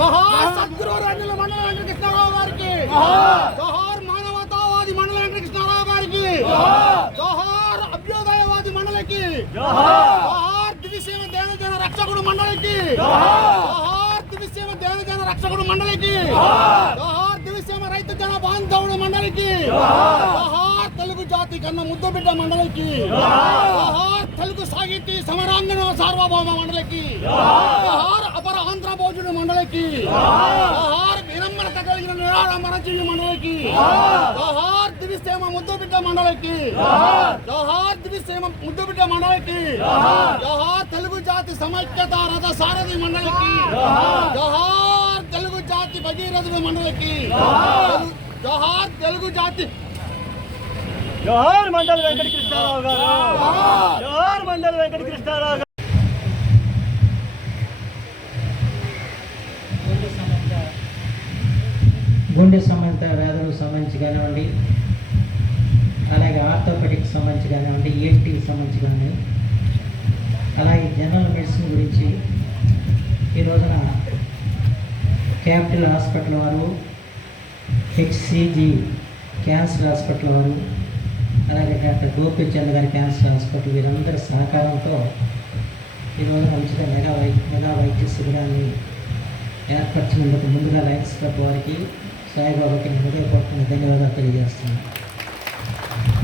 సద్గురు రంగుల మండల వెంకటకృష్ణారావు గారికి! జోహార్ మానవతావాది మండల వెంకటకృష్ణారావు గారికి! జోహార్ అభ్యుదయవాది మండలికి! జోహార్ దివిసీమ దేవజన రక్షకుడు మండలికి! జోహార్ దివిసీమ దేవజన రక్షకుడు మండలికి! జోహార్ దివిసీమ రైతు జన బాంధవుడు మండలికి! జోహార్ జాతి కన్న ముద్దు బిడ్డ మండలికి. తెలుగు సాహితీ సమరాంగణ సార్వభౌమ మండలికి. అపర ఆంధ్ర భోజుడు మండలికి. జోహార్ వినమ్రత కలిగిన నిరాడంబర జీవి మండలికి. దివిసేమ ముద్దు బిడ్డ మండలికి. దివిసేమ ముద్దు బిడ్డ మండలికి. తెలుగు జాతి సమైక్యత రథ సారథి మండలికి. తెలుగు జాతి భగీరథుడు మండలికి. జహార్ తెలుగు జాతి జోహార్ మండల వెంకట కృష్ణారావు గారు. జోహార్! మండల వెంకట కృష్ణారావు గారు. గుండె సంబంధ గుండె సంబంధిత వ్యాధులకు సంబంధించి కానివ్వండి అలాగే ఆర్థోపెడిక్ సంబంధించి కానివ్వండి ఈఎన్టీకి సంబంధించి కానీ అలాగే జనరల్ మెడిసిన్ గురించి ఈ రోజున క్యాపిటల్ హాస్పిటల్ వారు హెచ్సిజి క్యాన్సర్ హాస్పిటల్ వారు అలాగే డాక్టర్ గోపిచంద్ గారి క్యాన్సర్ హాస్పిటల్ వీరందరి సహకారంతో ఈ మంచిగా మెగా వై మెగా వైద్య శిబిరాన్ని ఏర్పరచినందుకు ముందుగా లయన్స్ క్లబ్ వారికి సాయిబాబాకి హృదయపూర్వకంగా ధన్యవాదాలు తెలియజేస్తున్నాను.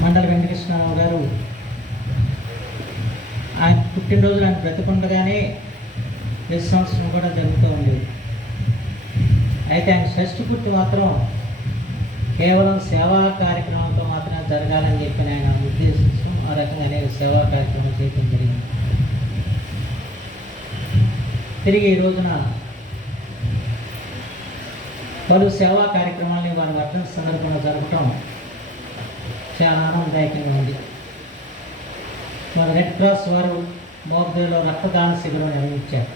మండల వెంకటకృష్ణరావు గారు ఆయన పుట్టినరోజు ఆయన బ్రతుకుండగానే ప్రతి సంవత్సరం కూడా జరుగుతూ ఉండేది. అయితే ఆయన షష్టి పుట్టి మాత్రం కేవలం సేవా కార్యక్రమం జరగాలని చెప్పి ఆయన ఉద్దేశించడం ఆ రకంగా అనేక సేవా కార్యక్రమం చేయడం జరిగింది. తిరిగి ఈ రోజున పలు సేవా కార్యక్రమాలని వారి వర్ధన సందర్భంగా జరపడం చాలా ఆనందదాయకంగా ఉంది. వారు రెడ్ క్రాస్ వారు మోబ్దేలో రక్తదాన శిబిరం నిర్వహించారు.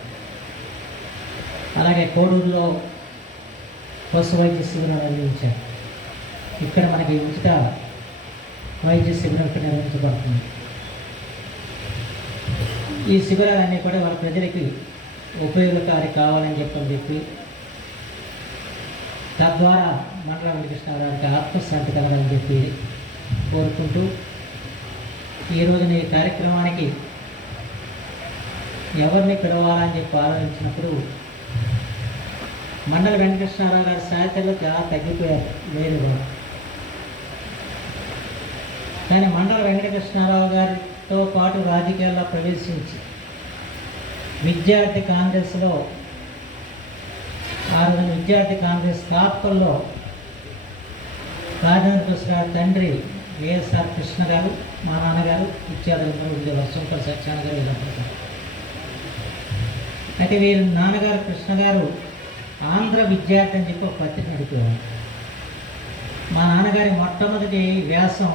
అలాగే కోడూరులో పశు వైద్య శిబిరం నిర్వహించారు. ఇక్కడ మనకి ఉచిత వైద్య శిబిరం ఇక్కడ నిర్వహించబడుతుంది ఈ శిబిరాలన్నీ కూడా వాళ్ళ ప్రజలకి ఉపయోగకారి కావాలని చెప్పని చెప్పి తద్వారా మండల వెంకటకృష్ణారావుకి ఆత్మశాంతి కలగాలని చెప్పి కోరుకుంటూ ఈ రోజున ఈ కార్యక్రమానికి ఎవరిని పిలవాలని చెప్పి ఆలోచించినప్పుడు మండల వెంకటకృష్ణారావు గారి సాహిత్యంలో చాలా తగ్గిపోయారు లేదు కానీ మండల వెంకటకృష్ణారావు గారితో పాటు రాజకీయాల్లో ప్రవేశించి విద్యార్థి కాంగ్రెస్లో ఆ రోజున విద్యార్థి కాంగ్రెస్ స్థాపకుల్లో రాజేంద్ర కృష్ణ తండ్రి వైఎస్ఆర్ కృష్ణ గారు మా నాన్నగారు విద్యార్థులందరూ ఉండేవారు సుంకర సత్యాన గారు వీళ్ళందరూ అయితే వీరి నాన్నగారు కృష్ణ గారు ఆంధ్ర విద్యార్థి అని చెప్పి ఒక పత్రిక నడిపేవారు. మా నాన్నగారి మొట్టమొదటి వ్యాసం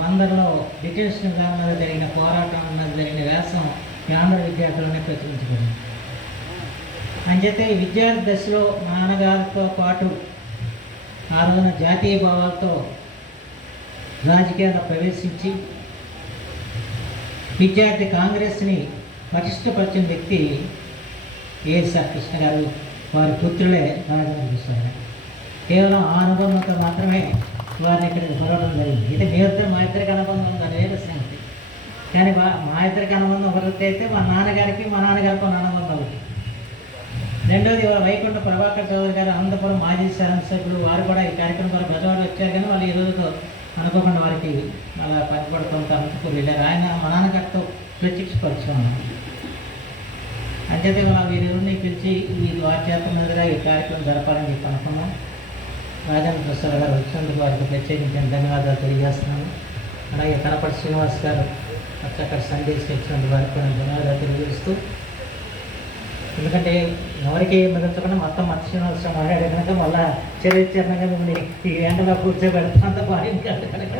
బందర్లో డిటెన్షన్ గ్రామంలో జరిగిన పోరాటం అన్నది జరిగిన వ్యాసం ఈ ఆంధ్ర విద్యార్థులనే ప్రచురించబడింది అంచేతే ఈ విద్యార్థి దశలో నాన్నగారితో పాటు ఆ రోజున జాతీయ భావాలతో రాజకీయాల్లో ప్రవేశించి విద్యార్థి కాంగ్రెస్ని పటిష్టపరిచిన వ్యక్తి ఏఎస్ఆర్ కృష్ణ గారు? వారి పుత్రులే రాజేంద్ర కేవలం ఆ అనుభవంతో మాత్రమే వారిని ఇక్కడికి పొరవడం జరిగింది. ఇది మీ ఇద్దరు మా ఇద్దరికి అనుబంధం ఉంది అది వేరే సంగతి. కానీ మా ఇద్దరికి అనుబంధం ఒకరికి అయితే మా నాన్నగారికి మా నాన్నగారికి ఉన్న అనుబంధం ఒకటి రెండోది వైకుంఠ ప్రభాకర్ చౌదరి గారు అనంతపురం మాజీ శాసనసభ్యులు వారు కూడా ఈ కార్యక్రమం ద్వారా బెజవాడ వచ్చారు కానీ వాళ్ళు ఈ రోజుతో అనుకోకుండా వారికి అలా పనిపడుతుంటే అనంతపురం వెళ్ళారు. ఆయన మా నాన్నగారితో ప్రత్యక్ష పరిచయం ఉన్నారు అంచేతే వీరిని పిలిచి ఈ వారి చేత ఈ కార్యక్రమం జరపాలని చెప్పి అనుకున్నాం. రాజేంద్ర ప్రసాద్ గారు వచ్చినందుకు వారికి ప్రత్యేకించిన ధన్యవాదాలు తెలియజేస్తున్నాను. అలాగే కనపటి శ్రీనివాస్ గారు అక్కడ సందేశం ఇచ్చినందుకు వారికి కూడా ధన్యవాదాలు తెలియజేస్తూ ఎందుకంటే ఎవరికి మిగల్చకుండా మొత్తం మత శ్రీనివాసరావు మాట్లాడే కనుక మళ్ళా చరిత్రగా మిమ్మల్ని ఈ ఎండలో కూర్చోబెడతా అంత పాయింట్ కనుక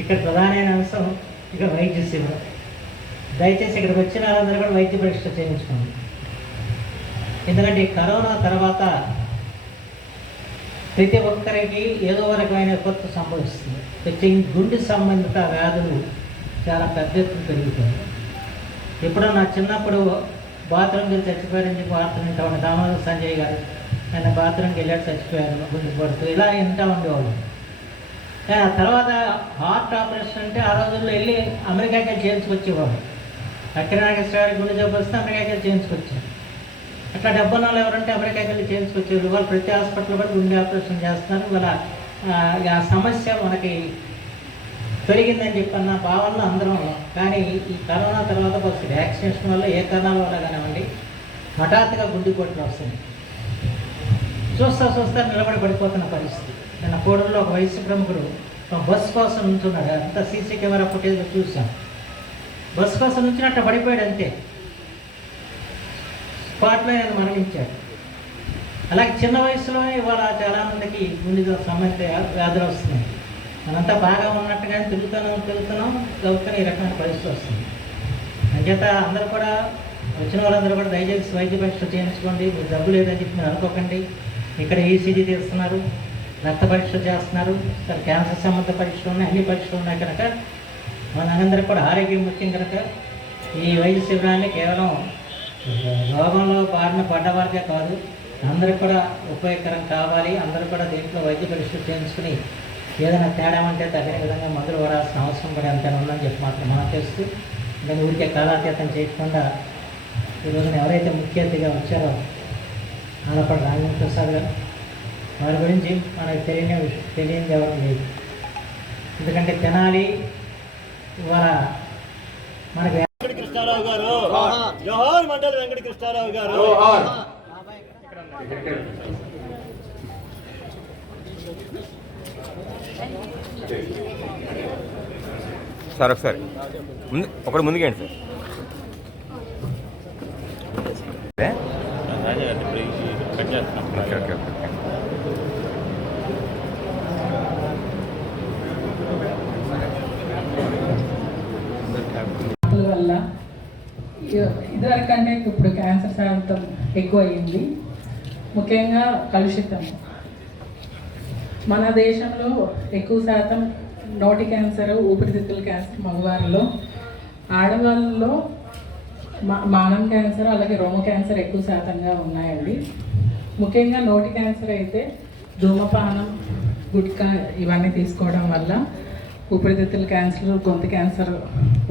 ఇక్కడ ప్రధానమైన అంశం ఇక్కడ వైద్య శిబిరం దయచేసి ఇక్కడికి వచ్చిన వాళ్ళందరూ కూడా వైద్య పరీక్ష చేయించుకోండి. ఎందుకంటే కరోనా తర్వాత ప్రతి ఒక్కరికి ఏదో రకమైన కొత్త సంభవిస్తుంది. ప్రత్యేకించి గుండె సంబంధిత వ్యాధులు చాలా పెద్ద ఎత్తున పెరుగుతాయి. ఎప్పుడో నా చిన్నప్పుడు బాత్రూమ్కి వెళ్ళి చచ్చిపోయారని చెప్పి వింటా ఉండే. దామోదర సంజయ్ గారు ఆయన బాత్రూమ్కి వెళ్ళాడు చచ్చిపోయారు గుండె పడుతూ ఇలా వింటా ఉండేవాళ్ళు. కానీ ఆ తర్వాత హార్ట్ ఆపరేషన్ అంటే ఆ రోజుల్లో వెళ్ళి అమెరికాకి వెళ్ళి చేయించుకొచ్చేవాడు అక్కినాగేశ్వర గారి గుండె జబ్బు వస్తే అమెరికాకి వెళ్ళి చేయించుకొచ్చారు. అట్లా డెబ్బై నాలుగు ఎవరంటే అమెరికాకి వెళ్ళి చేయించుకొచ్చారు వాళ్ళు ప్రతి హాస్పిటల్ కూడా గుండె ఆపరేషన్ చేస్తున్నారు. వాళ్ళ ఆ, సమస్య మనకి పెరిగిందని చెప్పన్న భావనలో అందరం కానీ ఈ కరోనా తర్వాత బస్ వ్యాక్సినేషన్ వల్ల ఏ కారణాల వల్ల కానివ్వండి హఠాత్తుగా గుండెపోట్లు వస్తుంది. చూస్తా చూస్తా నిలబడి పడిపోతున్న పరిస్థితి. నిన్న కోడల్లో ఒక వయసు ప్రముఖుడు ఒక బస్ కోసం ఉంచున్నాడు అంత సీసీ కెమెరా ఫుటేజ్ చూసాం బస్ కోసం ఉంచినట్టు పడిపోయాడు అంతే. స్పాట్లో ఆయన మరణించాడు అలాగే చిన్న వయసులోనే ఇవాళ చాలామందికి గుండె సమస్య వ్యాధులు వస్తున్నాయి. మనంతా బాగా ఉన్నట్టుగానే తిరుగుతున్నాం తిరుగుతున్నాం గౌకని ఈ రకమైన పరిస్థితి వస్తుంది. అంచేత అందరూ కూడా వచ్చిన వాళ్ళందరూ కూడా దయచేసి వైద్య పరీక్ష చేయించుకోండి మీరు డబ్బు లేదని చెప్పి మీరు అనుకోకండి. ఇక్కడ ఈసీజీ తీస్తున్నారు రక్త పరీక్ష చేస్తున్నారు సార్ క్యాన్సర్ సంబంధ పరీక్షలు ఉన్నాయి అన్ని పరీక్షలు ఉన్నాయి కనుక మనందరికీ కూడా ఆరోగ్యం ముఖ్యం కనుక ఈ వైద్య శిబిరాన్ని కేవలం రోగంలో బారిన పడ్డవారికే కాదు అందరికి కూడా ఉపయోగకరం కావాలి అందరూ కూడా దీంట్లో వైద్య పరీక్షలు చేయించుకుని ఏదైనా తేడా ఉంటే తగిన విధంగా మందులు వాడాల్సిన అవసరం కూడా ఎంతైనా ఉందని చెప్పి మాత్రం మనం చేస్తూ దాని ఊరికే కాలాతీతం చేయకుండా ఈ ఎవరైతే ముఖ్య అతిథిగా వచ్చారో ఆలపాటి రాజేంద్ర ప్రసాద్ గారు వారి గురించి మనకు తెలియని తెలియని ఎవరు లేదు. ఎందుకంటే తెనాలి ఇవాళ మనకి మండల్ వెంకట కృష్ణారావు గారు. సార్ ఒకసారి. ముందు ఒకటి ముందుకేంటి సార్. ఓకే ఓకే ఓకే వాటి వల్ల ఇ- ఇదివరకంటే ఇప్పుడు క్యాన్సర్ శాతం ఎక్కువ అయింది ముఖ్యంగా కలుషితం. మన దేశంలో ఎక్కువ శాతం నోటి క్యాన్సర్ ఊపిరితిత్తుల క్యాన్సర్ మగవారిలో. ఆడవాళ్ళలో మా- మానం క్యాన్సర్ అలాగే రోమ క్యాన్సర్ ఎక్కువ శాతంగా ఉన్నాయండి. ముఖ్యంగా నోటి క్యాన్సర్ అయితే ధూమపానం గుట్కా ఇవన్నీ తీసుకోవడం వల్ల ఊపిరితిత్తుల క్యాన్సర్ గొంతు క్యాన్సర్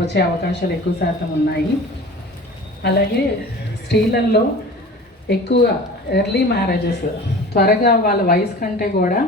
వచ్చే అవకాశాలు ఎక్కువ శాతం ఉన్నాయి. అలాగే స్త్రీలలో ఎక్కువ ఎర్లీ మ్యారేజెస్ త్వరగా వాళ్ళ వయసు కంటే కూడా